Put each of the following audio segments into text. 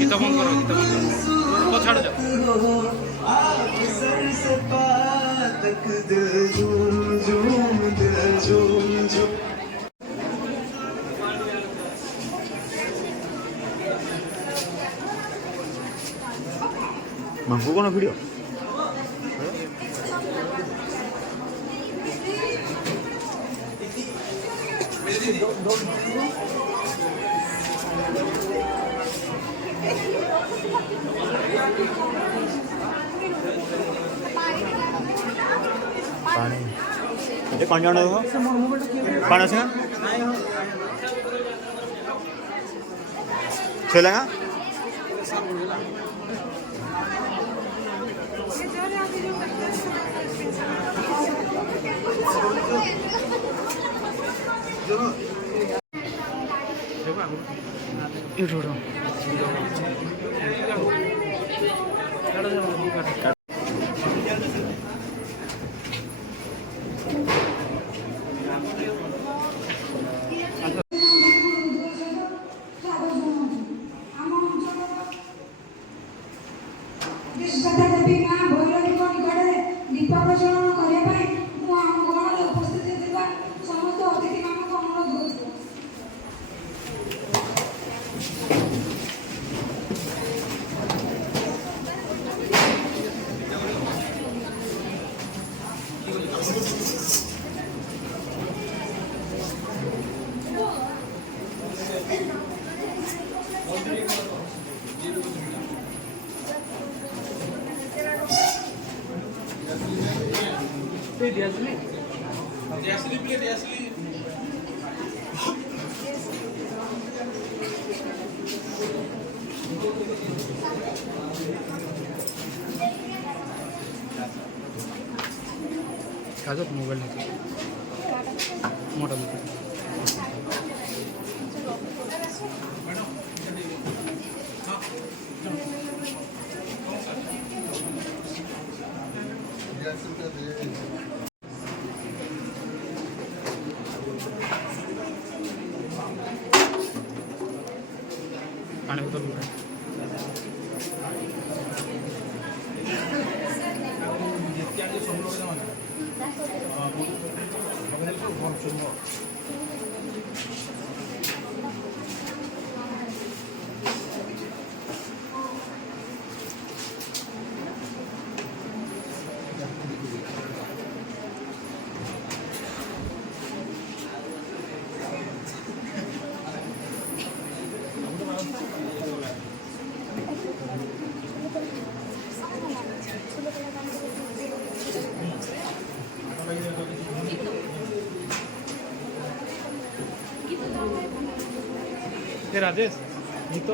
गीता बंद करो, गीता बंद करो, तो छाड़ जाओ। आप सर से पार तक दिल झूम झूम, दिल झूम झूम। Mangkuk kan video? पानी ये कौन जाना होगा पानी से चलेगा मोबाइल मोटा मोटा पानी बोतल राजेश गीत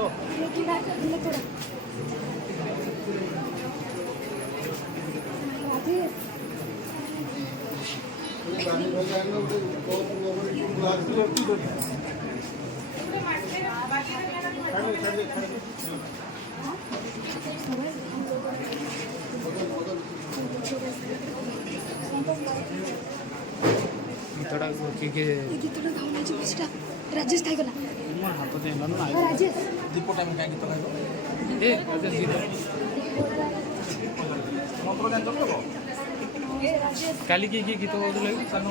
गीतटा किए गीतटा गाउन सेटा राजेश खाइगला मोर हाथ देला ना राजेश दीप टाइम क्या गीत गाइब ए राजेश गीत मंत्र जान दब राजेश काली की गीत गाउले सानो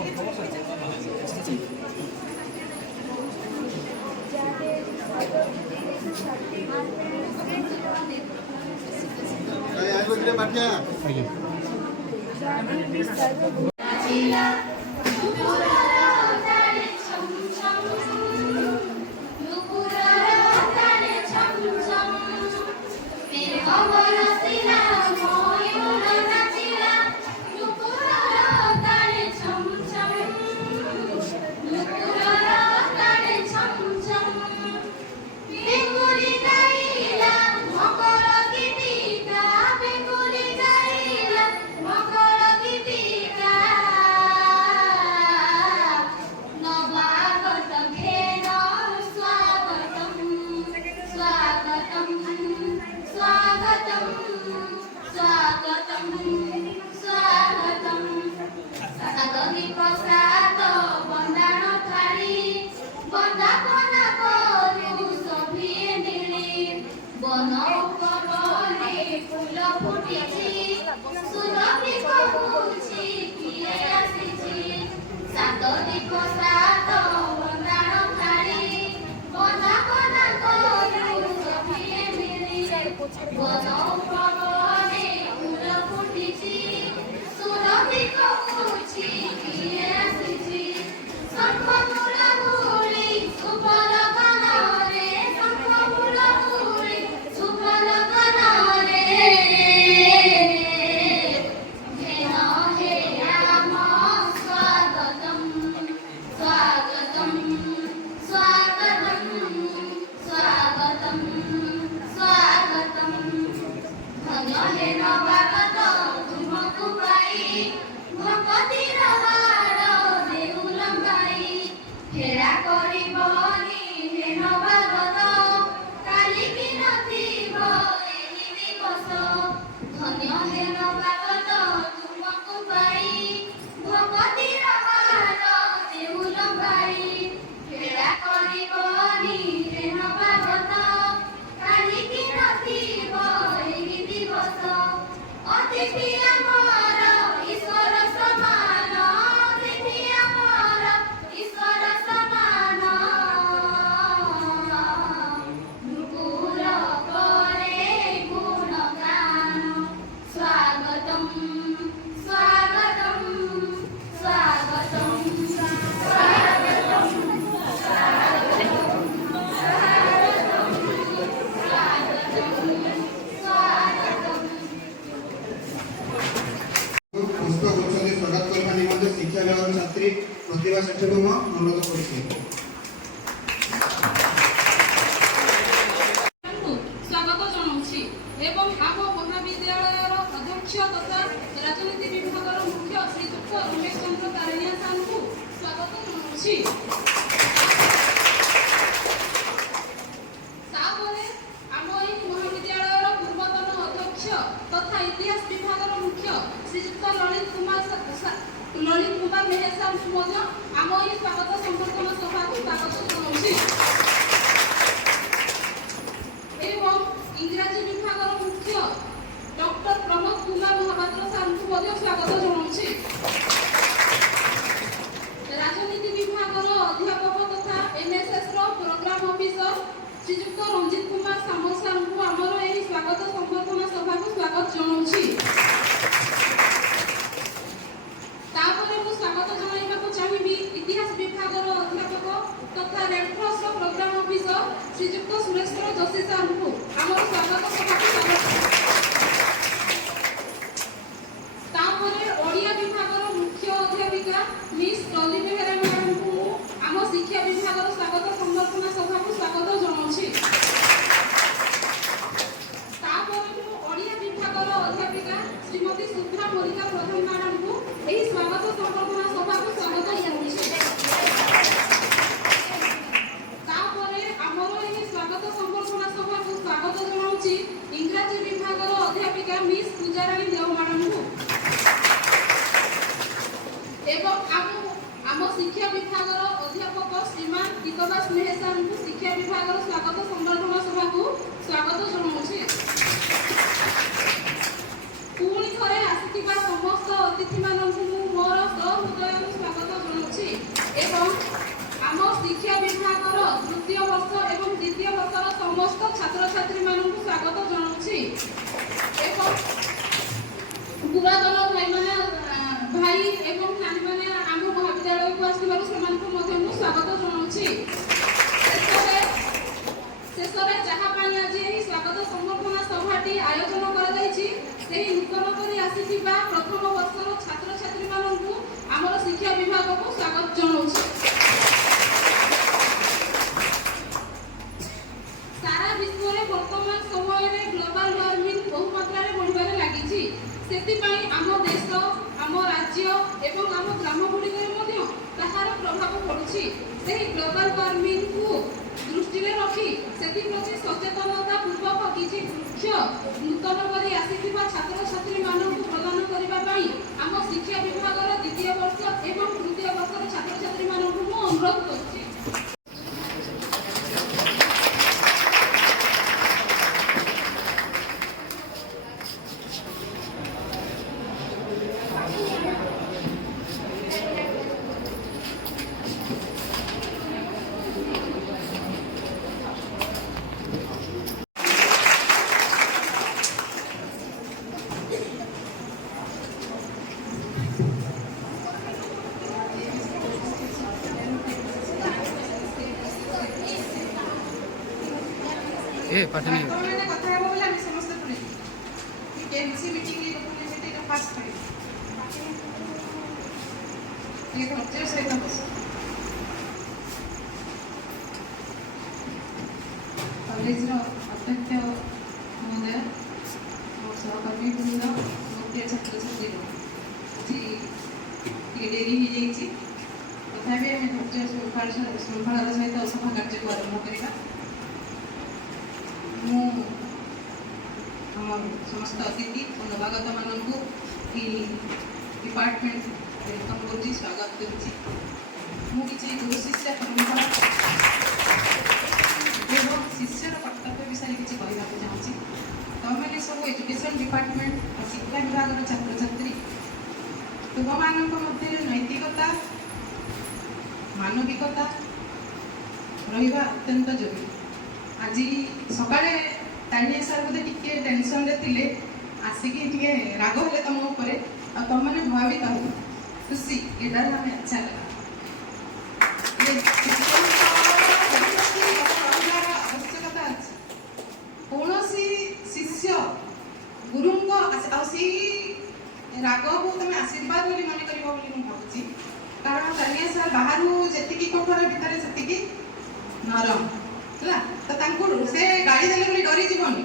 शिक्षा विभाग छात्री प्रतिभा सेठी को अनुरोध करछि। स्वागत जनाऊँगी एवं आम महाविद्यालय अध्यक्ष तथा राजनीति विभाग मुख्य श्रीजुक्त रमेश चंद्र तारिणिया साहू को स्वागत जनाऊँगी। आम महाविद्यालय पूर्वतन अध्यक्ष तथा इतिहास विभाग मुख्य श्रीजुक्त ललित कुमार मेहर साहू को आम ये स्वागत संबर्धना सभा को स्वागत जनाऊँगी। एवं इंग्राजी विभाग मुख्य डॉक्टर प्रमोद कुमार महापात्र साहू को स्वागत जनाऊँगी। राजनीति विभाग अध्यापक तथा एनएसएस प्रोग्राम ऑफिसर श्रीजुक्त रंजित कुमार सामल साहू को आमर यह स्वागत संबर्धना सभा को स्वागत जनाऊँगी। स्वागत जनाइबाकु चाहिबी इतिहास विभाग अध्यापक तथा रेडक्रॉस प्रोग्राम ऑफिसर श्रीजुक्त सुरेश्वर जोशी साहू को आमर स्वागत सभा को स्वागत। ओडिया विभाग मुख्य अध्यापिका मिस डॉली बेहेरा मैडम को आम शिक्षा विभाग स्वागत संबर्धना सभा को स्वागत जनाऊँ। ଏତିହାସ ମେହେସାଙ୍କୁ ଶିକ୍ଷା ବିଭାଗର ସ୍ୱାଗତ ସମ୍ବର୍ଦ୍ଧନା ସଭାକୁ ସ୍ୱାଗତ ଜଣାଉଛି। ପୁଣି ଥରେ ଆସିଥିବା ସମସ୍ତ ଅତିଥିମାନଙ୍କୁ ମୁଁ ମୋର ସହୃଦୟରୁ ସ୍ୱାଗତ ଜଣାଉଛି ଏବଂ ଆମ ଶିକ୍ଷା ବିଭାଗର ତୃତୀୟ ବର୍ଷ ଏବଂ ଦ୍ୱିତୀୟ ବର୍ଷର ସମସ୍ତ ଛାତ୍ରଛାତ୍ରୀମାନଙ୍କୁ ସ୍ୱାଗତ ଜଣାଉଛି ଏବଂ ପୁରାତନ ଭାଇ ଏବଂ ନାନୀମାନେ ଆମ ମହାବିଦ୍ୟାଳୟକୁ ଆସିଥିବାରୁ ସେମାନଙ୍କୁ ମଧ୍ୟ ମୁଁ ସ୍ୱାଗତ ଜଣାଉଛି। ଶେଷରେ ଯାହା ପାଇଁ ଆଜି ଏହି ସ୍ୱାଗତ ସମ୍ବର୍ଦ୍ଧନା ସଭାଟି ଆୟୋଜନ କରାଯାଇଛି ସେହି ନୂତନ କରି ଆସିଥିବା ପ୍ରଥମ ବର୍ଷର ଛାତ୍ରଛାତ୍ରୀମାନଙ୍କୁ ଆମର ଶିକ୍ଷା ବିଭାଗକୁ ସ୍ୱାଗତ ଜଣାଉଛି। ସାରା ବିଶ୍ୱରେ ବର୍ତ୍ତମାନ ସମୟରେ ଗ୍ଲୋବାଲ ୱାର୍ମିଂ ବହୁ ମାତ୍ରାରେ ବଢ଼ିବାରେ ଲାଗିଛି। ସେଥିପାଇଁ ଆମ ଦେଶ, ଆମ ରାଜ୍ୟ ଏବଂ ଆମ ଗ୍ରାମଗୁଡ଼ିକରେ ମଧ୍ୟ ତାହାର ପ୍ରଭାବ ପଡ଼ୁଛି। ସେହି ଗ୍ଲୋବାଲ ୱାର୍ମିଂକୁ ଦୃଷ୍ଟିରେ ରଖି ସେଥିପ୍ରତି ସଚେତନତା ପୂର୍ବକ କିଛି ବୃକ୍ଷ ନୂତନ କରି ଆସିଥିବା ଛାତ୍ରଛାତ୍ରୀମାନଙ୍କୁ ପ୍ରଦାନ କରିବା ପାଇଁ ଆମ ଶିକ୍ଷା ବିଭାଗର ଦ୍ୱିତୀୟ ବର୍ଷ ଏବଂ ତୃତୀୟ ବର୍ଷର ଛାତ୍ରଛାତ୍ରୀମାନଙ୍କୁ ମୁଁ ଅନୁରୋଧ କରୁଛି। ପାଠନି ଆପଣମାନେ କଥା ହେବ ବୋଲି ଆମେ ସମସ୍ତେ ଶୁଣିଛୁ। କେଏମସି ମିଟିଂରେ ଲୋକମାନେ ସେଠି ଏଇଟା ଫାଷ୍ଟ ଟାଇମ୍ ଟିକେ ଧୈର୍ଯ୍ୟ ସହିତ ବସ। କଲେଜର ଅଧ୍ୟକ୍ଷ ମହୋଦୟ, ମୋ ସହକର୍ମୀ ବୃନ୍ଦ, ମୋ ପ୍ରିୟ ଛାତ୍ରଛାତ୍ରୀଗଣ, ଆଜି ଟିକେ ଡେରି ହେଇଯାଇଛି, ତଥାପି ଆମେ ଧୈର୍ଯ୍ୟ ଶୃଙ୍ଖଳାର ସହିତ ସଭା କାର୍ଯ୍ୟକୁ ଆରମ୍ଭ କରିବା। ମୁଁ ଆମର ସମସ୍ତ ଅତିଥି ଓ ନବାଗତମାନଙ୍କୁ ଏହି ଡିପାର୍ଟମେଣ୍ଟ ୱେଲକମ୍ କରୁଛି, ସ୍ୱାଗତ କରୁଛି। ମୁଁ କିଛି ଗୁରୁ ଶିଷ୍ୟ ପରମ୍ପରା ଏବଂ ଶିଷ୍ୟର କର୍ତ୍ତବ୍ୟ ବିଷୟରେ କିଛି କହିବାକୁ ଚାହୁଁଛି। ତମମାନେ ସବୁ ଏଜୁକେସନ୍ ଡିପାର୍ଟମେଣ୍ଟ ଓ ଶିକ୍ଷା ବିଭାଗର ଛାତ୍ରଛାତ୍ରୀ, ତୁମମାନଙ୍କ ମଧ୍ୟରେ ନୈତିକତା, ମାନବିକତା ରହିବା ଅତ୍ୟନ୍ତ ଜରୁରୀ। ଆଜି ସକାଳେ ତାନିଆ ସାର୍ ବୋଧେ ଟିକେ ଟେନସନରେ ଥିଲେ, ଆସିକି ଟିକେ ରାଗ ହେଲେ ତମ ଉପରେ, ଆଉ ତମମାନେ ଭୟଭୀତ ହେଲେ। ଖୁସି ଏଇଟା ଆମେ ଆଚ୍ଛା ଲାଗା ଆବଶ୍ୟକତା ଅଛି। କୌଣସି ଶିଷ୍ୟ ଗୁରୁଙ୍କ ଆଉ ସେଇ ରାଗକୁ ତମେ ଆଶୀର୍ବାଦ ବୋଲି ମନେ କରିବ ବୋଲି ମୁଁ ଭାବୁଛି। କାରଣ ତାନିଆ ସାର୍ ବାହାରୁ ଯେତିକି କଠୋର ଭିତରେ ସେତିକି ନରମ ହେଲା। ତ ତାଙ୍କୁ ସେ ଗାଳି ଦେଲେ ବୋଲି ଡରିଯିବନି,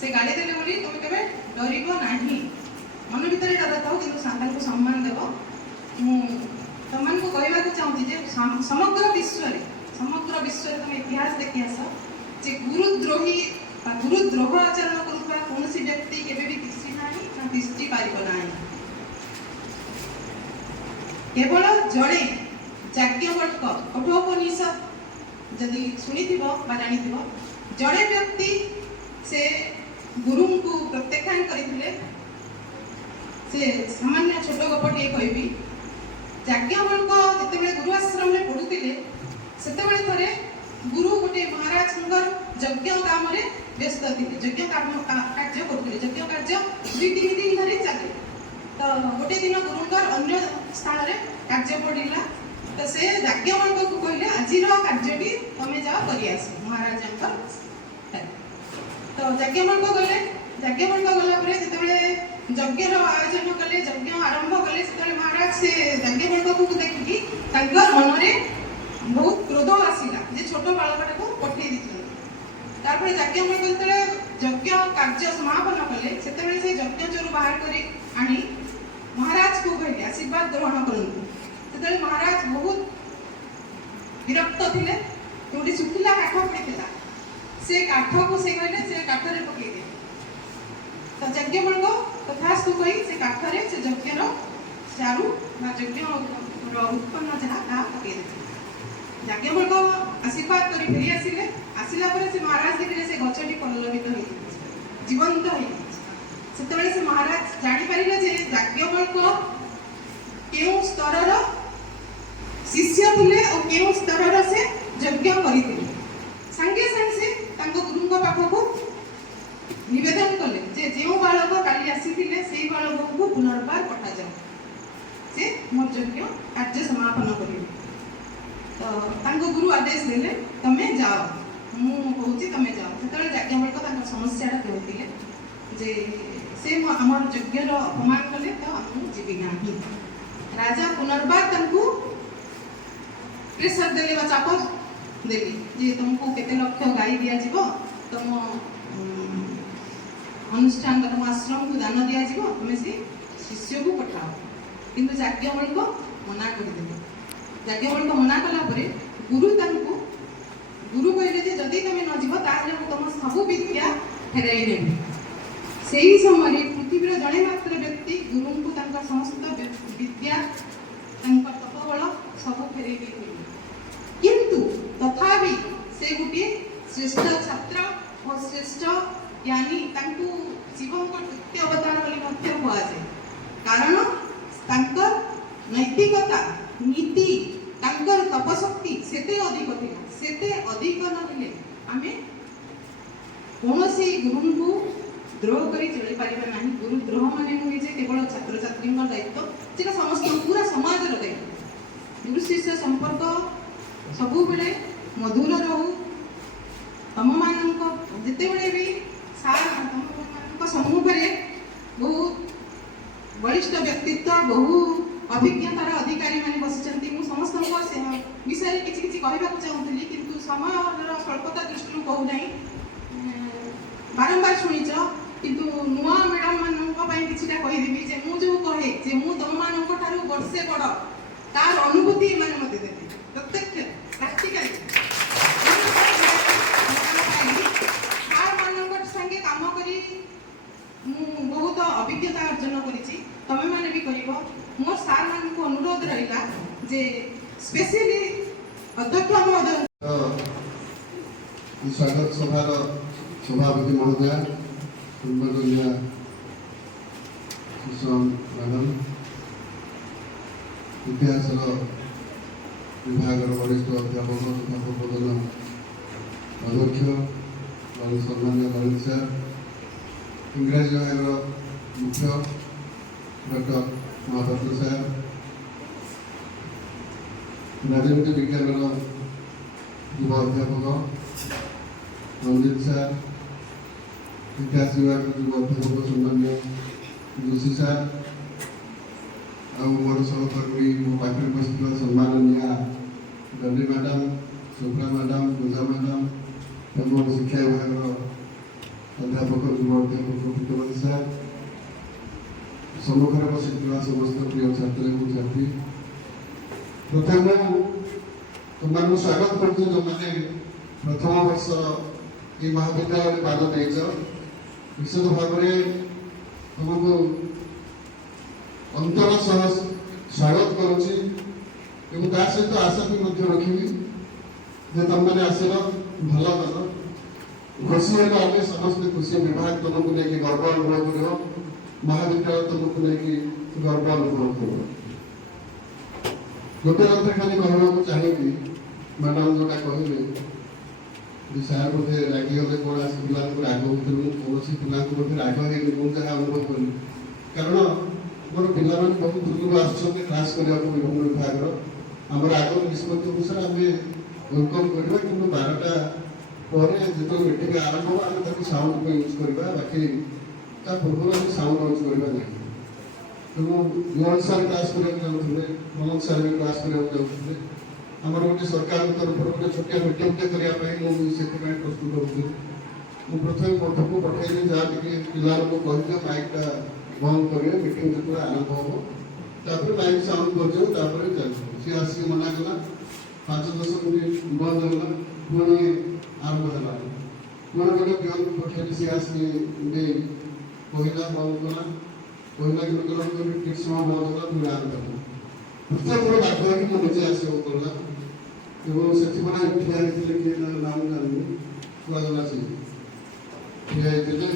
ସେ ଗାଳି ଦେଲେ ବୋଲି ତମେ କେବେ ଡରିବ ନାହିଁ। ମନ ଭିତରେ ଡର ଥାଉ କିନ୍ତୁ ତାଙ୍କୁ ସମ୍ମାନ ଦେବ। ମୁଁ ତମମାନଙ୍କୁ କହିବାକୁ ଚାହୁଁଛି ଯେ ସମଗ୍ର ବିଶ୍ୱରେ ତମେ ଇତିହାସ ଦେଖି ଆସ ଯେ ଗୁରୁଦ୍ରୋହୀ ବା ଗୁରୁଦ୍ରୋହ ଆଚରଣ କରୁଥିବା କୌଣସି ବ୍ୟକ୍ତି କେବେ ବି ତିଷ୍ଠି ନାହିଁ ନା ତିଷ୍ଠି ପାରିବ ନାହିଁ। କେବଳ ଜଣେ ଯାଜ୍ଞବଲ୍କ୍ୟ କଠୋପନିଷଦ ଯଦି ଶୁଣିଥିବ ବା ଜାଣିଥିବ, ଜଣେ ବ୍ୟକ୍ତି ସେ ଗୁରୁଙ୍କୁ ପ୍ରତ୍ୟାଖ୍ୟାନ କରିଥିଲେ। ସେ ସାମାନ୍ୟ ଛୋଟ ଗପଟିଏ କହିବି। ଯାଜ୍ଞବଲ୍କ୍ୟ ଯେତେବେଳେ ଗୁରୁ ଆଶ୍ରମରେ ପଢୁଥିଲେ, ସେତେବେଳେ ଥରେ ଗୁରୁ ଗୋଟେ ମହାରାଜଙ୍କର ଯଜ୍ଞ କାମରେ ବ୍ୟସ୍ତ ଥିଲେ, ଯଜ୍ଞ କାର୍ଯ୍ୟ କରୁଥିଲେ। ଯଜ୍ଞ କାର୍ଯ୍ୟ 2-3 ଦିନ ଧରି ଚାଲେ। ତ ଗୋଟେ ଦିନ ଗୁରୁଙ୍କର ଅନ୍ୟ ସ୍ଥାନରେ କାର୍ଯ୍ୟ ପଡ଼ିଲା। ତ ସେ ଯାଜ୍ଞବଲ୍କ୍ୟକୁ କହିଲେ, ଆଜିର କାର୍ଯ୍ୟଟି ତମେ ଯାଅ କରିଆସ ମହାରାଜାଙ୍କର। ତ ଯାଜ୍ଞବଲ୍କ୍ୟ ଗଲେ। ଯାଜ୍ଞବଲ୍କ୍ୟ ଗଲା ପରେ ଯେତେବେଳେ ଯଜ୍ଞର ଆୟୋଜନ କଲେ, ଯଜ୍ଞ ଆରମ୍ଭ କଲେ, ସେତେବେଳେ ମହାରାଜ ସେ ଯାଜ୍ଞବଲ୍କ୍ୟକୁ ଦେଖିକି ତାଙ୍କର ମନରେ ବହୁତ କ୍ରୋଧ ଆସିଲା ଯେ ଛୋଟ ବାଳକଟାକୁ ପଠେଇ ଦେଇଥିଲେ। ତାପରେ ଯାଜ୍ଞବଲ୍କ୍ୟ ଯେତେବେଳେ ଯଜ୍ଞ କାର୍ଯ୍ୟ ସମାପନ କଲେ, ସେତେବେଳେ ସେ ଯଜ୍ଞ ଚୋରୁ ବାହାର କରି ଆଣି ମହାରାଜକୁ କହିଲେ ଆଶୀର୍ବାଦ ଗ୍ରହଣ କରନ୍ତୁ। ସେତେବେଳେ ମହାରାଜ ବହୁତ ବିରକ୍ତ ଥିଲେ। ଗୋଟେ ଶୁଖିଲା କାଠ ପଡ଼ିଥିଲା, ସେ କାଠକୁ ସେ କହିଲେ ସେ କାଠରେ ପକେଇଦେଲେ। ତ ଯାଜ୍ଞବଲ୍କ୍ୟ ତଥାସ୍ତୁ କହି ସେ କାଠରେ ସେ ଯଜ୍ଞର ଚାରୁ ବା ଯଜ୍ଞର ଉତ୍ପନ୍ନ ଯାହା ତାହା ପକେଇଦେଲେ। ଯାଜ୍ଞବଲ୍କ୍ୟ ଫେରି ଆସିଲେ। ଆସିଲା ପରେ ସେ ମହାରାଜ ଦେଖିଲେ ସେ ଗଛଟି ପଲ୍ଲବିତ ହେଇଯାଇଛି, ଜୀବନ୍ତ ହେଇଯାଇଛି। ସେତେବେଳେ ସେ ମହାରାଜ ଜାଣିପାରିଲେ ଯେ ଯାଜ୍ଞବଲ୍କ୍ୟ କେଉଁ ସ୍ତରର ଶିଷ୍ୟ ଥିଲେ ଓ କେଉଁ ସ୍ତରର ସେ ଯଜ୍ଞ କରିଥିଲେ। ସାଙ୍ଗେ ସାଙ୍ଗେ ସେ ତାଙ୍କ ଗୁରୁଙ୍କ ପାଖକୁ ନିବେଦନ କଲେ ଯେ ଯେଉଁ ବାଳକ କାଲି ଆସିଥିଲେ ସେଇ ବାଳକଙ୍କୁ ପୁନର୍ବାର ପଠାଯାଉ, ସେ ମୋର ଯଜ୍ଞ କାର୍ଯ୍ୟ ସମାପନ କରିବେ। ତ ତାଙ୍କ ଗୁରୁ ଆଦେଶ ଦେଲେ ତମେ ଯାଅ, ମୁଁ କହୁଛି ତମେ ଯାଅ। ସେତେବେଳେ ଯାଜ୍ଞବଲ୍କ୍ୟ ତାଙ୍କ ସମସ୍ୟାଟା କହିଥିଲେ ଯେ ସେ ଆମର ଯଜ୍ଞର ଅପମାନ କଲେ, ତ ମୁଁ ଯିବି ନାହିଁ। ରାଜା ପୁନର୍ବାର ତାଙ୍କୁ ପ୍ରେସର ଦେଲେ ବା ଚାପ ଦେଲି ଯେ ତୁମକୁ କେତେ ଲକ୍ଷ ଗାଈ ଦିଆଯିବ, ତମ ଅନୁଷ୍ଠାନ ତମ ଆଶ୍ରମକୁ ଦାନ ଦିଆଯିବ, ତୁମେ ସେ ଶିଷ୍ୟକୁ ପଠାଅ। କିନ୍ତୁ ଯାଜ୍ଞବଲ୍କ୍ୟ ମନା କରିଦେଲେ। ଯାଜ୍ଞବଲ୍କ୍ୟ ମନା କଲା ପରେ ଗୁରୁ କହିଲେ ଯେ ଯଦି ତମେ ନ ଯିବ ତାହେଲେ ମୁଁ ତମ ସବୁ ବିଦ୍ୟା ଫେରାଇ ନେବି। ସେହି ସମୟରେ ପୃଥିବୀର ଜଣେ ମାତ୍ର ବ୍ୟକ୍ତି ଗୁରୁଙ୍କୁ ତାଙ୍କ ସମସ୍ତ ବିଦ୍ୟା, ତାଙ୍କ ତପବଳ ସବୁ ଫେରାଇ ଦେଇଥିଲେ। କିନ୍ତୁ ତଥାପି ସେ ଗୋଟିଏ ଶ୍ରେଷ୍ଠ ଛାତ୍ର ଓ ଶ୍ରେଷ୍ଠ ଜ୍ଞାନୀ, ତାଙ୍କୁ ଶିବଙ୍କ ଦ୍ୱିତୀୟ ଅବତାର ବୋଲି ମଧ୍ୟ କୁହାଯାଏ। କାରଣ ତାଙ୍କର ନୈତିକତା, ନୀତି, ତାଙ୍କର ତପଶକ୍ତି ସେତେ ଅଧିକ ଥିଲା। ସେତେ ଅଧିକ ନଥିଲେ ଆମେ କୌଣସି ଗୁରୁଙ୍କୁ ଦ୍ରୋହ କରି ଚଳିପାରିବା ନାହିଁ। ଗୁରୁ ଦ୍ରୋହ ମାନେ ନୁହେଁ ଯେ କେବଳ ଛାତ୍ରଛାତ୍ରୀଙ୍କ ଦାୟିତ୍ୱ, ସେଟା ସମସ୍ତଙ୍କ ପୁରା ସମାଜର ଦାୟିତ୍ୱ। ଗୁରୁ ଶିଷ୍ୟ ସମ୍ପର୍କ ସବୁବେଳେ ମଧୁର ରହୁ। ତମମାନଙ୍କ ଯେତେବେଳେ ବି ତମମାନଙ୍କ ସମ୍ମୁଖରେ ବହୁ ବରିଷ୍ଠ ବ୍ୟକ୍ତିତ୍ୱ, ବହୁ ଅଭିଜ୍ଞତାର ଅଧିକାରୀମାନେ ବସିଛନ୍ତି। ମୁଁ ସମସ୍ତଙ୍କ ବିଷୟରେ କିଛି କିଛି କହିବାକୁ ଚାହୁଁଥିଲି, କିନ୍ତୁ ସମୟର ସ୍ୱଳ୍ପତା ଦୃଷ୍ଟିରୁ କହୁନାହିଁ। ବାରମ୍ବାର ଶୁଣିଛ, କିନ୍ତୁ ନୂଆ ମ୍ୟାଡ଼ାମ ମାନଙ୍କ ପାଇଁ କିଛିଟା କହିଦେବି ଯେ ମୁଁ ଯେଉଁ କହେ ଯେ ମୁଁ ତମମାନଙ୍କ ଠାରୁ ବର୍ଷେ ବଡ଼, ତାର ଅନୁଭୂତି ଏମାନେ ମୋତେ ଦେବେ ପ୍ରତ୍ୟକ୍ଷ ପ୍ରାକ୍ଟିକାଲି। ସାର୍ମାନଙ୍କ ସାଙ୍ଗେ କାମ କରି ମୁଁ ବହୁତ ଅଭିଜ୍ଞତା ଅର୍ଜନ କରିଛି, ତମେମାନେ ବି କରିବ। ମୋ ସାର୍ମାନଙ୍କୁ ଅନୁରୋଧ ରହିଲା ଯେ ସ୍ପେସିଆଲି ଅଧ୍ୟକ୍ଷ ମହୋଦୟ ସ୍ୱାଗତ ସଭାର ସଭାପତି ମହୋଦୟ, ପୂର୍ବତନିଆ ମ୍ୟାଡ଼ାମ, ଇତିହାସର ବିଭାଗର ବରିଷ୍ଠ ଅଧ୍ୟାପକ ତଥା ପୂର୍ବତନ ଅଧ୍ୟକ୍ଷ ସମ୍ମାନୀୟ ଲଳିତ ସାର୍, ଇଂରାଜୀ ବିଭାଗର ମୁଖ୍ୟ ଡକ୍ଟର ମହାପାତ୍ର ସାର୍, ରାଜନୀତି ବିଜ୍ଞାନର ଯୁବ ଅଧ୍ୟାପକ ରଞ୍ଜିତ ସାର୍, ଇତିହାସ ବିଭାଗର ଯୁବ ଅଧ୍ୟାପକ ସମ୍ମାନୀୟ ଯୋଶୀ ସାର୍, ଆଉ ମୋର ସହକର୍ମୀ ମୋ ପାଖରେ ବସିଥିବା ସମ୍ମାନନୀୟା ଡଲି ମ୍ୟାଡ଼ାମ, ସୁବ୍ରା ମ୍ୟାଡ଼ାମ, ପୂଜା ମ୍ୟାଡ଼ାମ ଏବଂ ଶିକ୍ଷା ବିଭାଗର ଅଧ୍ୟାପକ ଯୁବ ଅଧ୍ୟାପକ ପିତମଣି ସାର୍, ସମ୍ମୁଖରେ ବସିଥିବା ସମସ୍ତ ପ୍ରିୟ ଛାତ୍ର ଏବଂ ଛାତ୍ରୀ, ପ୍ରଥମେ ତୁମମାନଙ୍କୁ ସ୍ୱାଗତ କରୁଛୁ ଯେଉଁମାନେ ପ୍ରଥମ ବର୍ଷ এই ମହାବିଦ୍ୟାଳୟରେ ପାଦ ଦେଇଛ। ନିଶ୍ଚିତ ଭାବରେ ତୁମକୁ ଅନ୍ତର ସହ ସ୍ୱାଗତ କରୁଛି ଏବଂ ତା ସହିତ ଆଶା ବି ମଧ୍ୟ ରଖିବି ଯେ ତୁମମାନେ ଆସିଲ, ଭଲ କଲ, ଖୁସି ହେଲେ ଆମେ ସମସ୍ତେ ଖୁସି। ବିଭାଗ ତୁମକୁ ନେଇକି ଗର୍ବ ଅନୁଭବ କରିବ, ମହାବିଦ୍ୟାଳୟ ତୁମକୁ ନେଇକି ଗର୍ବ ଅନୁଭବ କରିବ। ଗୋଟେ କଥା ଖାଲି କହିବାକୁ ଚାହିଁବି, ମ୍ୟାଡ଼ାମ ଯୋଉଟା କହିଲେ ଯେ ସାର୍ ବୋଧେ ରାଗିଗଲେ କୌଣସି ପିଲାଙ୍କୁ ରାଗ ହଉଥିଲୁ, କୌଣସି ପିଲାଙ୍କୁ ବୋଧେ ରାଗ ହେଇନି, ମୁଁ ଯାହା ଅନୁଭବ କଲି। କାରଣ ମୋର ପିଲାମାନେ ବହୁତ ଦୂରରୁ ଆସୁଛନ୍ତି କ୍ଲାସ୍ କରିବାକୁ ବିଭିନ୍ନ ବିଭାଗର। ଆମର ଆଗର ନିଷ୍ପତ୍ତି ଅନୁସାରେ ଆମେ ୱେଲକମ୍ କରିବା, କିନ୍ତୁ 12ଟା ପରେ ଯେତେବେଳେ ମିଟିଂ ଆରମ୍ଭ ହେବ ଆମେ ତାକୁ ସାଉଣ୍ଡକୁ ୟୁଜ୍ କରିବା, ବାକି ତା ପୂର୍ବରୁ ଆମେ ସାଉଣ୍ଡ ୟୁଜ୍ କରିବା ନାହିଁ। ତେଣୁ ଲଞ୍ଚ ସାର୍ କ୍ଲାସ୍ କରିବାକୁ ଯାଉଥିଲେ, ମନୋଜ ସାର୍ ବି କ୍ଲାସ୍ କରିବାକୁ ଯାଉଥିଲେ। ଆମର ଗୋଟେ ସରକାରଙ୍କ ତରଫରୁ ଗୋଟେ ଛୋଟିଆ ମିଟିଂଟେ କରିବା ପାଇଁ ମୁଁ ସେଥିପାଇଁ ପ୍ରସ୍ତୁତ ହେଉଥିଲି। ମୁଁ ପ୍ରଥମେ ମଠକୁ ପଠାଇଲି, ଯାହା ଟିକେ ପିଲାମାନଙ୍କୁ କହିଲେ ମାଇକ୍ଟା ବନ୍ଦ କରିବେ, ମିଟିଂ ଯେତେବେଳେ ଆରମ୍ଭ ହେବ ତାପରେ ମାଇକ୍ ସାଉଣ୍ଡ କରିଦେବ, ତାପରେ ଚାଲିବ। ସିଏ ଆସିକି ମନା କଲା, 5-10 ମିନିଟ୍ ବନ୍ଦ ହେଲା, ପୁଣି ଆରମ୍ଭ ହେଲା। ପୁଣି ଗୋଟେ ପିଅନକୁ ପଠାଇଲି, ସିଏ ଆସିକି କହିଲା ବନ୍ଦ କଲା, କହିଲା କିନ୍ତୁ ଠିକ୍ ସମୟ ବନ୍ଦ କଲା, ପୁଣି ଆରମ୍ଭ ହେଲା। ପ୍ରତ୍ୟେକ ଥର ବାଧ୍ୟ ହେଇକି ମୁଁ ନିଜେ ଆସିବାକୁ ପଡ଼ିଲା। ଏବଂ ସେଥିପାଇଁ ଠିଆ ହେଇଥିଲେ କିଏ ତାଙ୍କ ନାମ ଜାଣିନି କୁହାଗଲା ସେ ଠିଆ ହେଇଥିଲେ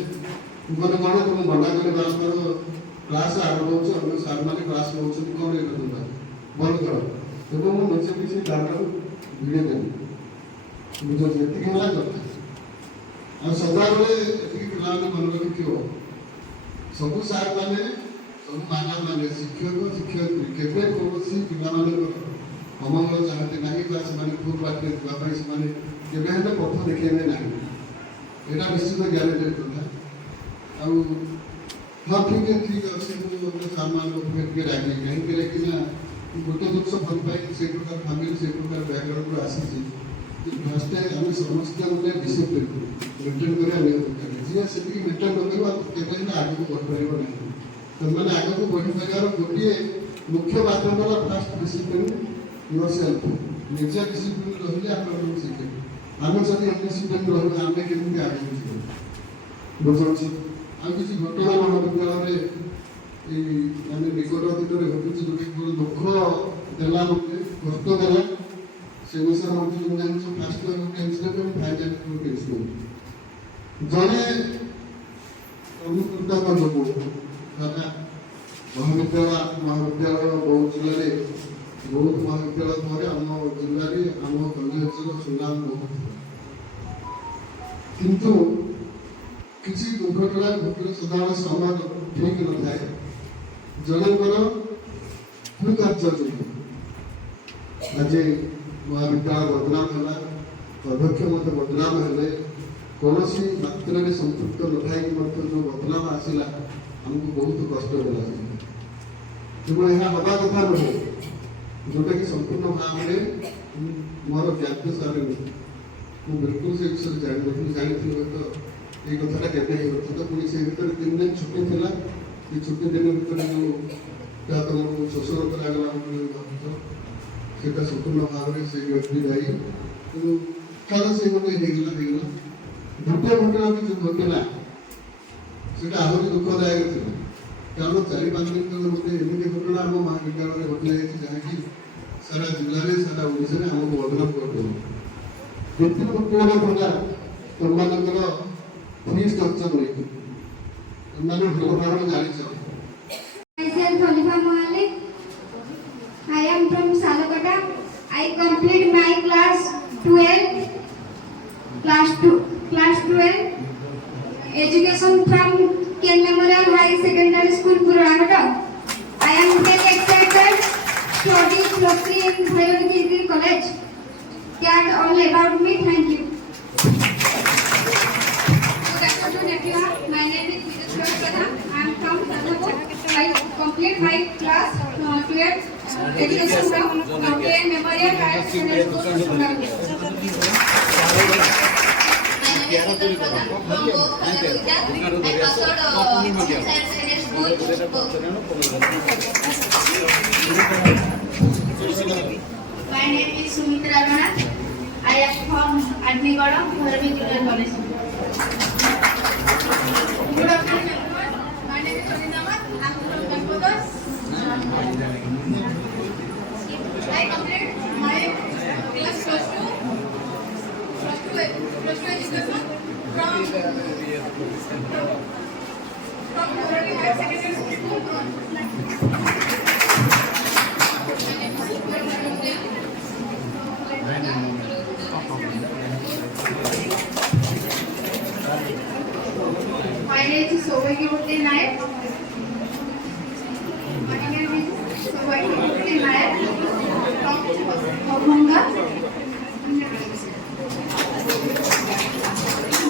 ମାନେ କ'ଣ ତୁମେ ମନା କରି ବାରମ୍ବାର କ୍ଲାସ୍ ଆରମ୍ଭ ହେଉଛି ଅନ୍ୟ ସାର୍ମାନେ କ୍ଲାସ୍ ନେଉଛନ୍ତି କ'ଣ ଏଇଟା ତୁମେ ବନ୍ଦ କର ଏବଂ ମୁଁ ନିଜେ କିଛି ଦାଣ୍ଡରୁ ଭିଡ଼ିଓ ଦେବି ବୁଝୁଛି ଏତିକି ହେଲା କଥା। ଆଉ ସଦାବେଳେ ଏତିକି ପିଲାମାନେ ମନେ ରଖିଥିବ ସବୁ ସାର୍ମାନେ ସବୁ ମ୍ୟାଡ଼ାମମାନେ ଶିକ୍ଷୟିତ୍ରୀ କେବେ କୌଣସି ପିଲାମାନଙ୍କର ଅମଙ୍ଗଳ ଚାହାନ୍ତି ନାହିଁ ବା ସେମାନେ ଭୁଲ ବାଟରେ ଯିବା ପାଇଁ ସେମାନେ କେବେ ହେଲେ ପଥ ଦେଖେଇବେ ନାହିଁ ଏଇଟା ନିଶ୍ଚିତ ଗ୍ୟାରେଣ୍ଟେଡ୍ କଥା। ଆଉ ହଁ ଠିକ୍ ଅଛି ମୁଁ ସାର୍ମାନଙ୍କ ଉପରେ ଟିକେ ରାଗି କାହିଁକି ନା ଗୋଟେ ଜିନିଷ ଭଲ ପାଇ ସେଇ ପ୍ରକାର ଫ୍ୟାମିଲି ସେଇ ପ୍ରକାର ବ୍ୟାକଗ୍ରାଉଣ୍ଡରୁ ଆସିଛି ଫାର୍ଷ୍ଟ ଆମେ ସମସ୍ତେ ଗୋଟେ ଡିସିପ୍ଲିନ୍ ମେଣ୍ଟେନ୍ କରିବା ନିହାତି ଦରକାର ଯିଏ ସେତିକି ମେଣ୍ଟେନ୍ କରିବ ଆଉ କେବେ ହେଲେ ଆଗକୁ ବଢ଼ିପାରିବ ନାହିଁ। ସେମାନେ ଆଗକୁ ବଢ଼ିପାରିବାର ଗୋଟିଏ ମୁଖ୍ୟ ମାଧ୍ୟମ ହେଲା ଫାର୍ଷ୍ଟ ଡିସିପ୍ଲିନ୍ ୟୁଅର୍ ସେଲ୍ଫ ନିଜେ ଡିସିପ୍ଲିନ୍ ରହିଲେ ଆପଣଙ୍କୁ ଶିଖେଇବେ ଆମେ ଯଦି ଡିସିପ୍ଲିନ୍ ରହିବା ଆମେ କେମିତି ଆଗକୁ ଯିବୁ ବୁଝାଉଛି। ଆଉ କିଛି ଘଟଣା ମହାବିଦ୍ୟାଳୟରେ ଏଇ ମାନେ ନିକଟ ଅତୀତରେ ଘଟୁଛି ଯୋଉଟା କି ଦୁଃଖ ଦେଲା ମୋତେ କଷ୍ଟ ଦେଲା ସେ ବିଷୟରେ ମଧ୍ୟ ମୁଁ ଜାଣିଛୁ ଫାର୍ଷ୍ଟ ଗୋଟେ ଇନସିଡେଣ୍ଟ ଏବଂ ଫାଇନାଲ ଗୋଟେ ଇନସିଡେଣ୍ଟ ଜଣେ ଅନୁକୃତଙ୍କ ଯୋଗୁଁ ସାରା ମହାବିଦ୍ୟାଳୟ ବୌଦ୍ଧ ଜିଲ୍ଲାରେ ବହୁତ ମହାବିଦ୍ୟାଳୟ ପରେ ଆମ ଜିଲ୍ଲାରେ ଆମ କଲେଜର ସୁନାମ ବହୁତ ଥିଲା କିନ୍ତୁ କିଛି ଦୁର୍ଘଟଣା ଘଟିଲେ ସଦାବେଳେ ସମୟ ଠିକ୍ ନଥାଏ ଜଣଙ୍କର କୁକାର୍ଯ୍ୟ ଯୋଗୁଁ ଆଜି ମହାବିଦ୍ୟାଳୟ ବଦନାମ ହେଲା ଅଧ୍ୟକ୍ଷ ମଧ୍ୟ ବଦନାମ ହେଲେ କୌଣସି ମାତ୍ରାରେ ସମ୍ପୃକ୍ତ ନଥାଇକି ମଧ୍ୟ ଯେଉଁ ବଦନାମ ଆସିଲା ଆମକୁ ବହୁତ କଷ୍ଟ ହେଲା ଏବଂ ଏହା ହେବା କଥା ନୁହେଁ ଯେଉଁଟାକି ସମ୍ପୂର୍ଣ୍ଣ ଭାବରେ ମୋର ଜ୍ଞାତସାରେ ନୁହେଁ ମୁଁ ବିଲକୁଲ ସେ ବିଷୟରେ ଜାଣିନଥିଲି ଜାଣିଥିଲି ହୁଏତ ଏଇ କଥାଟା କେବେ ହେଇନଥାନ୍ତା ପୁଣି ସେ ଭିତରେ 3 ଦିନ ଛୁଟି ଥିଲା ଏ ଛୁଟି ଦିନ ଭିତରେ ଯେଉଁ ଯାହା ତମକୁ ଶୋଷଣ କରାଗଲା ଭାବୁଛ ସେଇଟା ସମ୍ପୂର୍ଣ୍ଣ ଭାବରେ ସେଇ ବ୍ୟକ୍ତି ଦାୟୀ କିନ୍ତୁ ତାର ସେ ଗୋଟେ ହେଇଗଲା ଦ୍ୱିତୀୟ ଘଟଣା ବି ଯେଉଁ ଘଟିଲା ସେଇଟା ଆହୁରି ଦୁଃଖଦାୟକ ଥିଲା କାରଣ 4-5 ଦିନ ତଳେ ଗୋଟେ ଏମିତି ଘଟଣା ଆମ ମହାବିଦ୍ୟାଳୟରେ ଘଟିଯାଇଛି ଯାହାକି ସାରା ଜିଲ୍ଲାରେ ସାରା ଓଡ଼ିଶାରେ ଆମକୁ ବଦନାମ କରିଦେବ। ଦ୍ୱିତୀୟ ଘଟଣାଟା ଥିଲା ତମମାନଙ୍କର ଫି ଷ୍ଟ୍ରକ୍ଚର ନେଇକି ତମମାନେ ଭଲ ଭାବରେ ଜାଣିଛ। Myself Oliva Mohalik. I am from Salakota. I complete my class 12 education from Ken Memorial High Secondary School, Puranagar. I am very excited studying +3 in Biology Degree College. That's all about me. Thank you. Good afternoon, everyone. My name is Vidya Pradhan. I am from Salakota. I complete my class 12 education from Ken Memorial High Secondary School, Puranagar. My name is Sumitra Rana. I am from Adnigoda, Bharavi Junior College. Good afternoon, everyone. My name is Soninama. I am from Gangoda. I complete my class +2 education from Bharavi High Secondary School. My name is Sovagyoti Nayak. From Morbanga.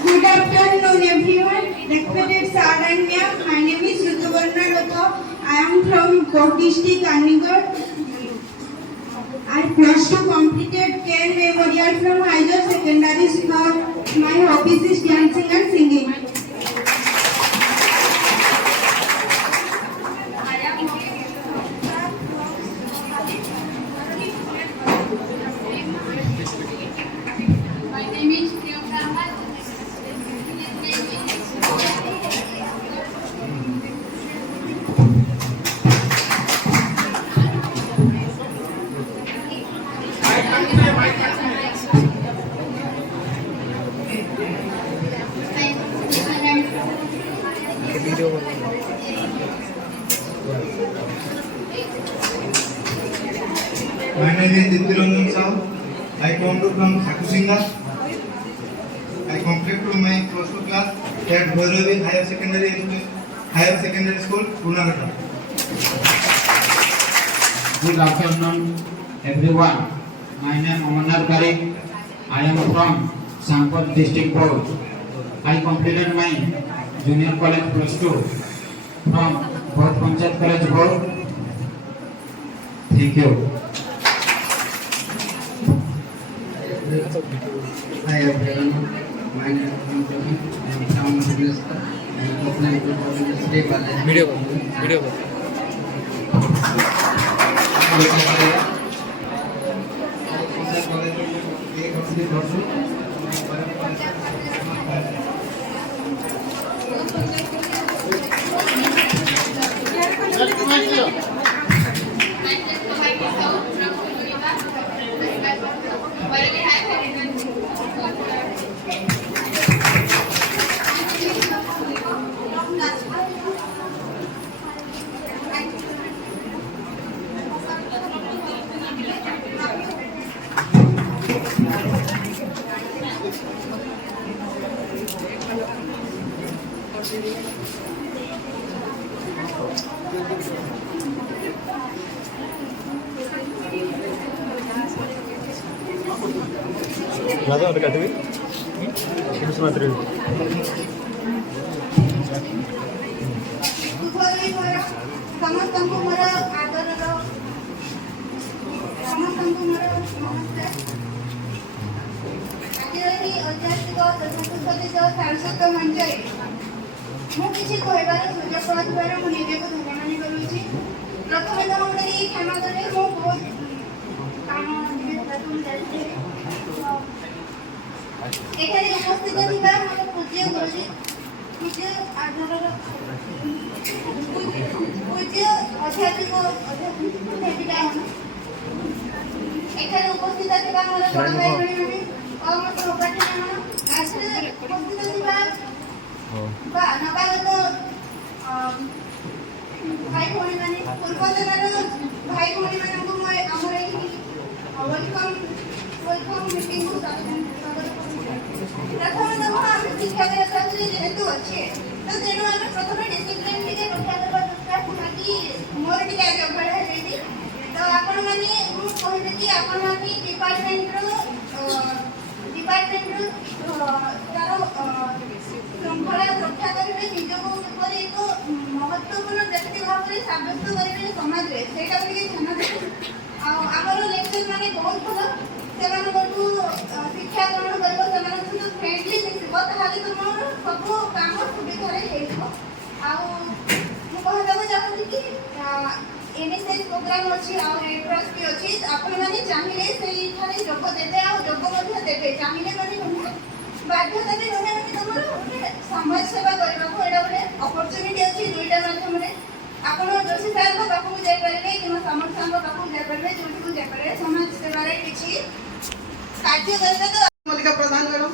Good afternoon, everyone. Respected sir and ma'am, my name is Rituvarna Lotha. I am from Bauch district, Aligarh. I +2 completed Ken Memorial from Higher Secondary School. My hobbies is dancing and singing. My name is Priyanka Ramat. His name is My name is Diptiranjan Sahu. I come from Sakusinga. I completed my plus 2 class at Bhairavi Higher Secondary School, Punagata. Good afternoon, everyone. My name is Amanar Karik. I am from Sampur District Board. I completed my junior college plus 2 from Bodh Panchayat College Board. Thank you. Hi everyone, my name is Ravi. I am from Mudaleskar. I am applying to Sri Balaji. video राजा अभी कहते हुए मात्र ସମସ୍ତଙ୍କୁ ମୋର ଆଦରର ସମସ୍ତଙ୍କୁ ମୋର ନମସ୍କାର। ଆଜିର ଏହି ଐତିହାସିକ ସଂସ୍କୃତିକ ସାଂସ୍କୃତିକ ମଞ୍ଚରେ ମୁଁ କିଛି କହିବାର ସୁଯୋଗ ପାଉଥିବାରୁ ମୁଁ ନିଜକୁ ଧନ୍ୟମନେ କରୁଛି। ପ୍ରଥମେ ତ ମୋତେ ଏହି କ୍ଷମତାରେ ମୁଁ ବହୁତ କାମ ଏଠାରେ ଉପସ୍ଥିତ ଥିବା ମୋର ପୂଜ୍ୟ ଗୁରୁଜୀ ପୂଜ୍ୟ ଆଦରର ପୂଜ୍ୟ ଅଧ୍ୟାପିକା ଏଠାରେ ଉପସ୍ଥିତ ଥିବା ମୋର ବଡ଼ ଭାଇ ଭଉଣୀମାନେ ଓ ମୋ ସହପାଠୀମାନେ ଏଠାରେ ଉପସ୍ଥିତ ଥିବା ନବାଗତ ଭାଇ ଭଉଣୀମାନେ ପୂର୍ବତନର ଭାଇ ଭଉଣୀମାନଙ୍କୁ ମୁଁ ଆମର ଏହି ୱେଲକମ୍ ମିଟିଂକୁ ସ୍ୱାଗତ ପ୍ରଥମତଃ ଆମେ ଶିକ୍ଷା ବ୍ୟବସ୍ଥାରେ ଯେହେତୁ ଅଛେ ତ ତେଣୁ ଆମେ ପ୍ରଥମେ ଡିସିପ୍ଲିନ୍ ଟିକେ ରକ୍ଷା ଦେବା ଦରକାର ବାକି ମୋର ଟିକେ ଆଜି ଅବହେଳା ହେଇଯାଇଛି ତ ଆପଣମାନେ ମୁଁ କହିବି କି ଆପଣମାନେ ଡିପାର୍ଟମେଣ୍ଟର ତାର ଶୃଙ୍ଖଳା ରକ୍ଷା କରିବେ ନିଜକୁ କିପରି ଏକ ମହତ୍ତ୍ୱପୂର୍ଣ୍ଣ ବ୍ୟକ୍ତି ଭାବରେ ସାବ୍ୟସ୍ତ କରିବେ ସମାଜରେ ସେଇଟା ଟିକେ ଧ୍ୟାନ ଦେବେ। ଆଉ ଆମର ଲେକ୍ଚର ମାନେ ବହୁତ ଭଲ ସେମାନଙ୍କଠୁ ଶିକ୍ଷା ଗ୍ରହଣ କରିବ ସେମାନଙ୍କ ସହିତ ଫ୍ରେଣ୍ଡଲି ମିଶିବ ତାହେଲେ ତୁମର ସବୁ କାମ ସୁବିଧାରେ ହେଇଯିବ। ଆଉ ମୁଁ କହିବାକୁ ଚାହୁଁଛି କି NSS ପ୍ରୋଗ୍ରାମ ଅଛି ଆଉ ରେଡ୍ କ୍ରସ୍ ବି ଅଛି ଆପଣମାନେ ଚାହିଁଲେ ସେଇଠାରେ ଯୋଗ ଦେବେ ଆଉ ଯୋଗ ମଧ୍ୟ ଦେବେ ଚାହିଁଲେ ମାନେ ନୁହେଁ ବାଧ୍ୟତା ବି ନୁହେଁ ମାନେ ତୁମର ଗୋଟେ ସମାଜ ସେବା କରିବାକୁ ଏଇଟା ଗୋଟେ ଅପରଚ୍ୟୁନିଟି ଅଛି ଦୁଇଟା ମାଧ୍ୟମରେ ଆପଣ ଯୋଶୀ ସାର୍ଙ୍କ ପାଖକୁ ଯାଇପାରିବେ କିମ୍ବା ସମର ସାର୍ଙ୍କ ପାଖକୁ ଯାଇପାରିବେ ଯୋଉଠିକୁ ଯାଇପାରିବେ ସମାଜ ସେବାରେ କିଛି କାର୍ଯ୍ୟ କରିବା ତ ମଲ୍ଲିକା ପ୍ରଧାନ ମ୍ୟାଡ଼ାମ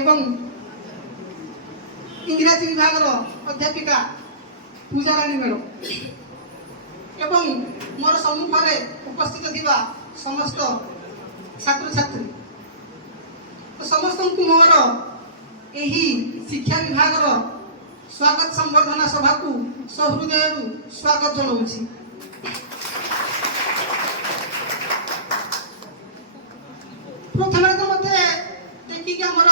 ଏବଂ ଇଂରାଜୀ ବିଭାଗର ଅଧ୍ୟାପିକା ପୂଜାରାଣୀ ମ୍ୟାଡ଼ାମ ଏବଂ ମୋର ସମ୍ମୁଖରେ ଉପସ୍ଥିତ ଥିବା ସମସ୍ତ ଛାତ୍ରଛାତ୍ରୀ ସମସ୍ତଙ୍କୁ ମୋର ଏହି ଶିକ୍ଷା ବିଭାଗର ସ୍ୱାଗତ ସମ୍ବର୍ଦ୍ଧନା ସଭାକୁ ସହୃଦୟରୁ ସ୍ୱାଗତ ଜଣାଉଛି। ପ୍ରଥମେ ତ ମୋତେ ଦେଖିକି ଆମର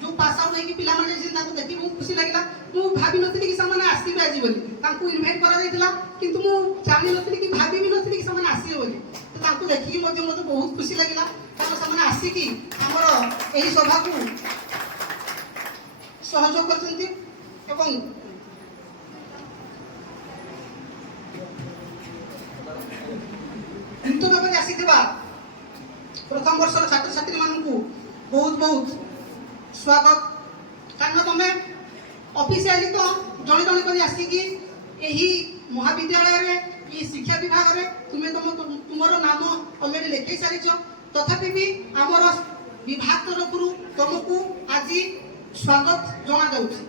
ଯେଉଁ ପାସ୍ ଆଉଟ୍ ହେଇକି ପିଲାମାନେ ତାଙ୍କୁ ଦେଖି ବହୁତ ଖୁସି ଲାଗିଲା। ମୁଁ ଭାବିନଥିଲି କି ସେମାନେ ଆସିବେ ଆଜି ବୋଲି ତାଙ୍କୁ ଇନଭାଇଟ୍ କରାଯାଇଥିଲା କିନ୍ତୁ ମୁଁ ଜାଣିନଥିଲି କି ଭାବିବି ନଥିଲି କି ସେମାନେ ଆସିବେ ବୋଲି ତ ତାଙ୍କୁ ଦେଖିକି ମଧ୍ୟ ମୋତେ ବହୁତ ଖୁସି ଲାଗିଲା କାରଣ ସେମାନେ ଆସିକି ଆମର ଏହି ସଭାକୁ ସହଯୋଗ କରିଛନ୍ତି ଏବଂ ନୂତନ କରି ଆସିଥିବା ପ୍ରଥମ ବର୍ଷର ଛାତ୍ରଛାତ୍ରୀମାନଙ୍କୁ ବହୁତ ବହୁତ ସ୍ୱାଗତ କାରଣ ତମେ ଅଫିସିଆଲି ତ ଜଣେ ଜଣେ କରି ଆସିକି ଏହି ମହାବିଦ୍ୟାଳୟରେ ଏହି ଶିକ୍ଷା ବିଭାଗରେ ତୁମର ନାମ ଅଲରେଡି ଲେଖାଇ ସାରିଛ ତଥାପି ବି ଆମର ବିଭାଗ ତରଫରୁ ତମକୁ ଆଜି ସ୍ୱାଗତ ଜଣାଯାଉଛି।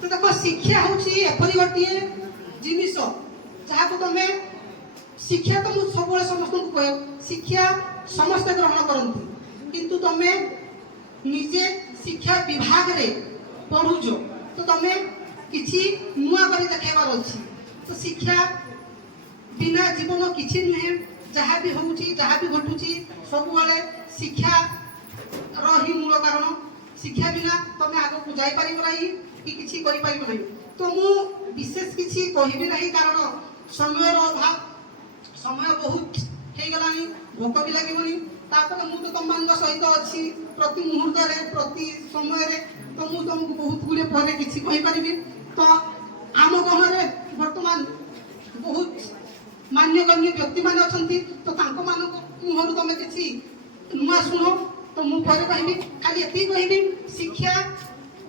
ତ ଦେଖ ଶିକ୍ଷା ହେଉଛି ଏପରି ଗୋଟିଏ ଜିନିଷ ଯାହାକୁ ତମେ ଶିକ୍ଷା ତ ମୁଁ ସବୁବେଳେ ସମସ୍ତଙ୍କୁ କହେ ଶିକ୍ଷା ସମସ୍ତେ ଗ୍ରହଣ କରନ୍ତି କିନ୍ତୁ ତମେ ନିଜେ ଶିକ୍ଷା ବିଭାଗରେ ପଢୁଛ ତ ତମେ କିଛି ନୂଆ କରି ଦେଖାଇବାର ଅଛି ତ ଶିକ୍ଷା ବିନା ଜୀବନ କିଛି ନୁହେଁ ଯାହା ବି ହେଉଛି ଯାହା ବି ଘଟୁଛି ସବୁବେଳେ ଶିକ୍ଷାର ହିଁ ମୂଳ କାରଣ ଶିକ୍ଷା ବିନା ତମେ ଆଗକୁ ଯାଇପାରିବ ନାହିଁ କି କିଛି କରିପାରିବ ନାହିଁ ତ ମୁଁ ବିଶେଷ କିଛି କହିବି ନାହିଁ କାରଣ ସମୟର ଅଭାବ ସମୟ ବହୁତ ହେଇଗଲାଣି ଭୋକ ବି ଲାଗିବନି ତାପରେ ମୁଁ ତ ତମମାନଙ୍କ ସହିତ ଅଛି ପ୍ରତି ମୁହୂର୍ତ୍ତରେ ପ୍ରତି ସମୟରେ ତ ମୁଁ ତମକୁ ବହୁତ ଗୁଡ଼ିଏ ପରେ କିଛି କହିପାରିବି ତ ଆମ ଗହଣରେ ବର୍ତ୍ତମାନ ବହୁତ ମାନ୍ୟଗଣ୍ୟ ବ୍ୟକ୍ତିମାନେ ଅଛନ୍ତି ତ ତାଙ୍କମାନଙ୍କ ମୁହଁରୁ ତମେ କିଛି ନୂଆ ଶୁଣ ତ ମୁଁ ପରେ କହିବି ଖାଲି ଏତିକି କହିବି ଶିକ୍ଷା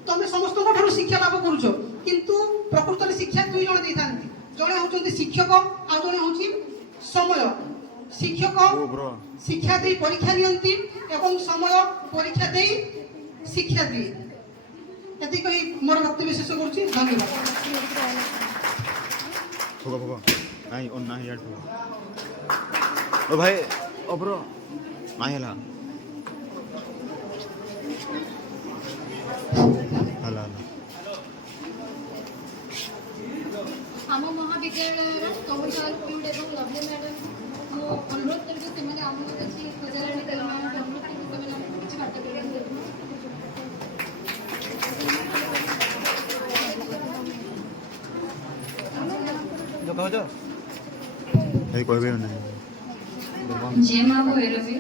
ତମେ ସମସ୍ତଙ୍କ ଠାରୁ ଶିକ୍ଷା ଲାଭ କରୁଛ କିନ୍ତୁ ପ୍ରକୃତରେ ଶିକ୍ଷା ଦୁଇ ଜଣ ଦେଇଥାନ୍ତି ଜଣେ ହେଉଛନ୍ତି ଶିକ୍ଷକ ଆଉ ଜଣେ ହେଉଛି ସମୟ ଶିକ୍ଷକ ଶିକ୍ଷା ଦେଇ ପରୀକ୍ଷା ନିଅନ୍ତି ଏବଂ ସମୟ ପରୀକ୍ଷା ଦେଇ ଶିକ୍ଷା ଦିଏ ଏତିକି କହି ମୋର ବକ୍ତବ୍ୟ ଶେଷ କରୁଛି ଧନ୍ୟବାଦ नहीं और ना यार ओ भाई ओ ब्रो ना हला हला आम महाविद्यालय कविता क्यूड एवं लवली मैडम को अनुरोध करके सेमाने आमको किछि पजाराणी अनुरोध करके सेमाने आमको किछि बात करते जो कहो जो এই কইবে না जय माँ भैरवी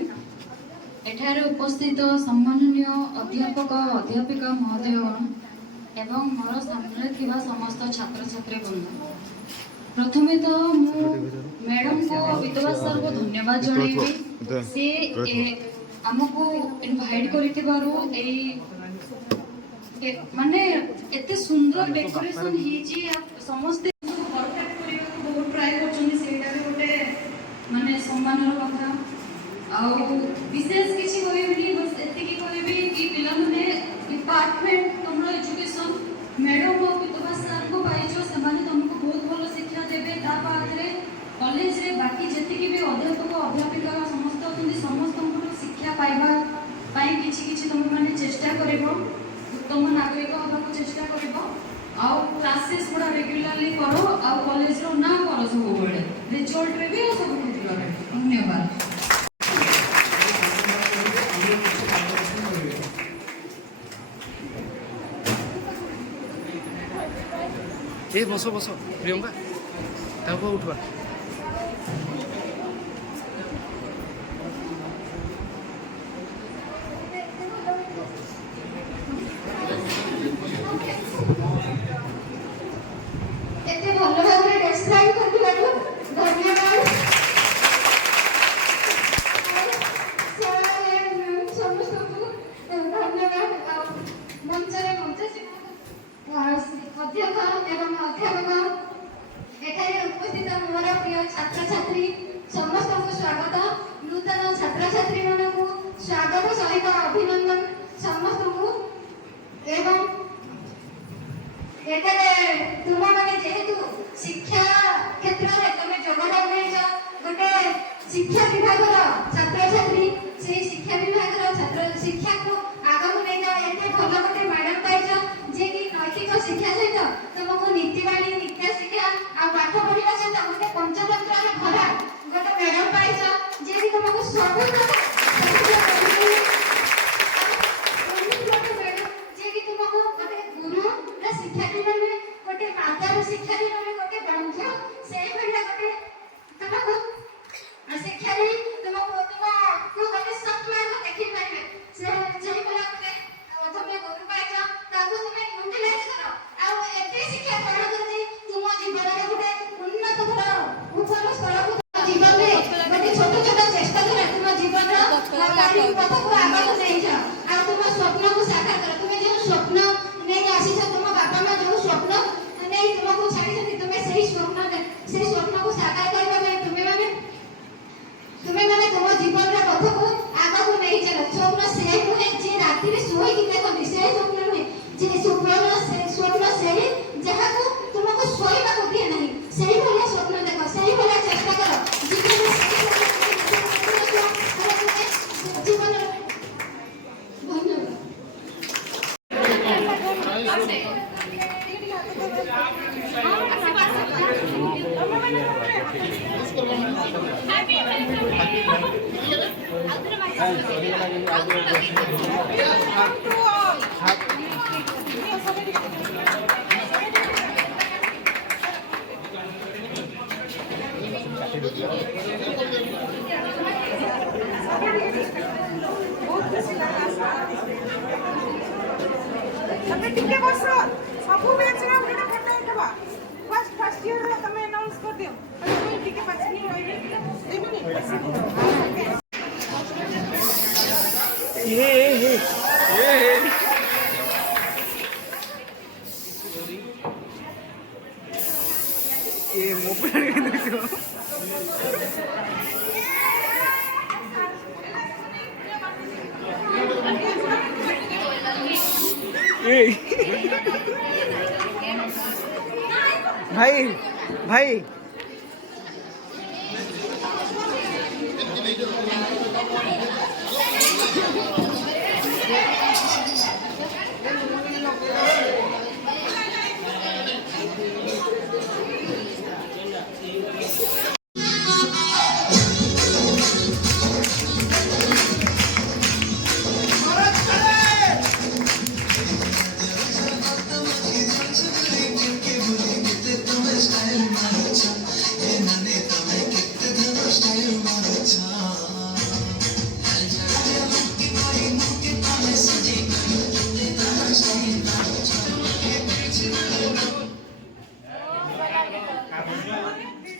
एठारे उपस्थित सम्माननीय अध्यापक अध्यापिका महोदयगण एवं मोर सामने थिबा समस्त छात्र छात्री बंधु प्रथमे तो मु मैडम को विद्यावास सर को धन्यवाद जणाइबी से हमको इनवाइट करथिबारु माने एते सुंदर डेकोरेशन हिची समस्त बहुत ट्राई करछनी सेटा भी गोटे माने सम्मानर कथा आउ विशेष किछि कहबी बस एतिकी कहबी कि पिला माने डिपार्टमेंट तमरो एजुकेशन मैडम और विद्यावास सर को पाइछो समान तुमको बहुत भलो शिक्षा देबे ता बादरे कॉलेज रे बाकी जतिकी भी अध्यापक अध्यापिका समस्त अछंती समस्त को शिक्षा पाइबा पाई किछि किछि तुम माने चेष्टा करबो उत्तम नागरिक होबा को चेष्टा करबो आउ क्लासेस गुड़ा रेगुलरली करो आउ कॉलेज रो ना करो सब बेले रिजल्ट रे भी सब क्षेत्र रे धन्यवाद ए बसो बसो प्रियंका ताको उठवा एते भलो भाबरे डिस्क्राइब करथिबारु धन्यवाद समस्तको धन्यवाद मंचरे अध्यक्ष एवं अध्यापक एठारे उपस्थित मोर प्रिय छात्र छात्री समस्त को स्वागत नूतन छात्र छात्री मानक स्वागत सहित अभिनंदन समस्त को एवं एठारे तुम माने जेहेतु शिक्षा क्षेत्र रे तमे योगदान देछ गोटे शिक्षा विभाग छात्र छात्री से शिक्षा विभाग छात्र शिक्षा को आगम नै जा एते भलो गोटे मैडम पाइछ जे कि नैतिक शिक्षा सहित तुमको नीतिवाणी नित्य शिक्षा आ पाठ पढ़िबा सहित गोटे पंचतंत्र भरा गोटे मैडम पाइछ जे कि तुमको सब शिक्षा गोटे मातार शिक्षा गोटे बंधु से गोटे तुमको शिक्षा तुमको गोटे सपना देखी पारे से गोटे तुम गुरु पाइछ ताको तुम यूटिलाइज करो आ एते शिक्षा ग्रहण करके तुम जीवन में गोटे उन्नत उच्चतर स्तर जीवन में गोटे छोट छोट चेष्टा कर तुम जीवन पथ को आगे नहीं जाओ आ तुम स्वप्न को साकार करो तुम जो स्वप्न नहीं आसी तुम बापा माँ जो स्वप्न नहीं तुमको छाड़ी तुम्हें सही स्वप्न को साकार करने तुम्हें माने तुम जीवन पथ को आगे को नहीं चलो स्वप्न से नुहे जे राति में सोई कि देखो से स्वप्न नुहे जे स्वप्न से जहाँ को तुमको सोईबा को दिए नहीं सही भले स्वप्न देखो सही भले चेष्टा करो તમે ટીકે બસો ସବୁ બેચરા મને ફોટો ઉઠવા ફર્સ્ટ યર રો તમે અનાઉન્સ કરી દો અને કોઈ ટીકે પાછી નહીં દેવી ये मोपेड के देखो भाई भाई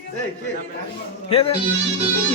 Thank you.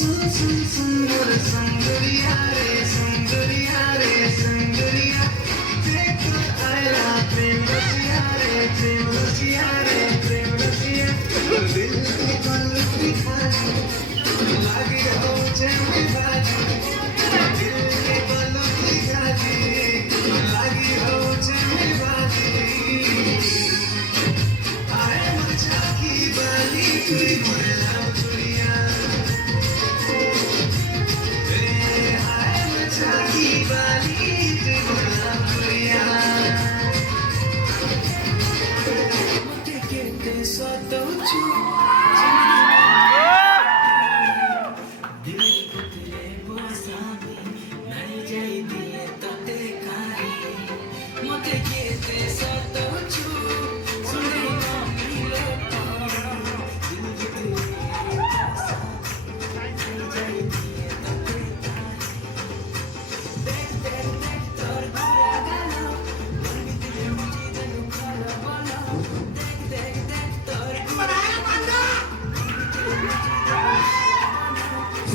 सुंदर सुंदरिया रे सुंदरिया देख आया प्रेम रसिया रे प्रेम रसिया दिल की पलक दिखाई लागे हो चैन बाजी दिल की पलक दिखाई लागे हो चैन बाजी आए मचा की बाली तुरी बोला चुड़िया आए मचा की बाली तुरी बोला चुड़िया मोटे केते सतो छु दिल कुतरे बोसामी नहीं जाई दिए तते कारी मोटे केते सतो छु सुने ना मिलो दिल कुतरे नहीं जाई दिए तते कारी देख देख देख तोर गुरा गालो मन भीतरे मुझे जनु खाला बोलो देख देख देख तोर गुरा गालो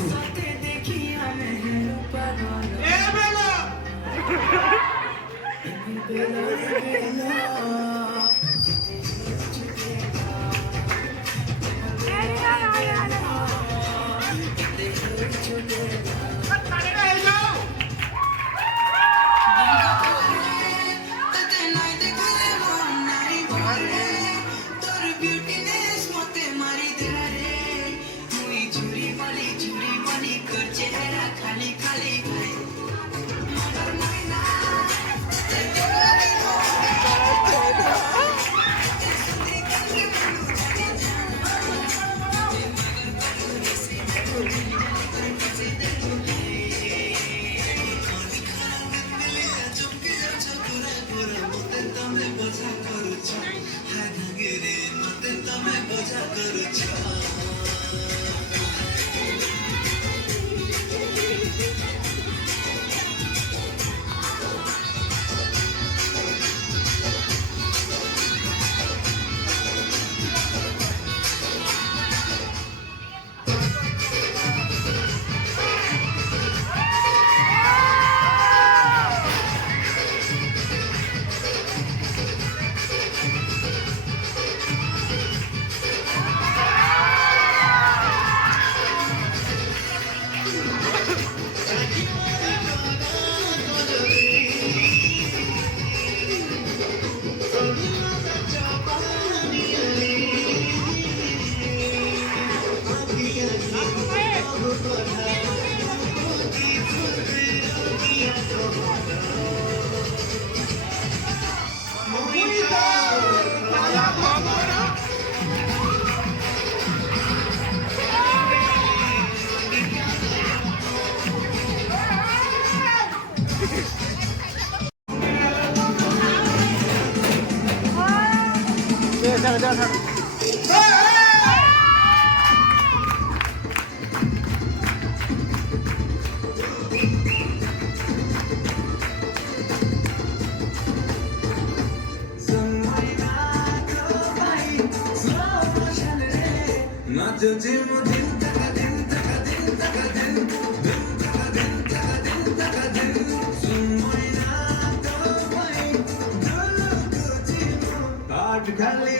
सते देखिया मैं रूपा गालो ए बेलो खाली खाली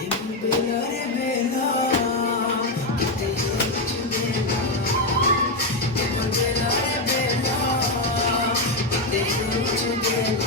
বেলরে বেল কেতে কিছু বেল বেলরে বেল কেতে কিছু বেল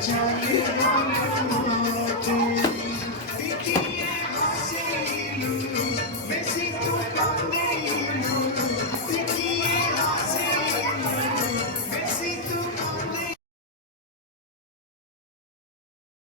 Charlie,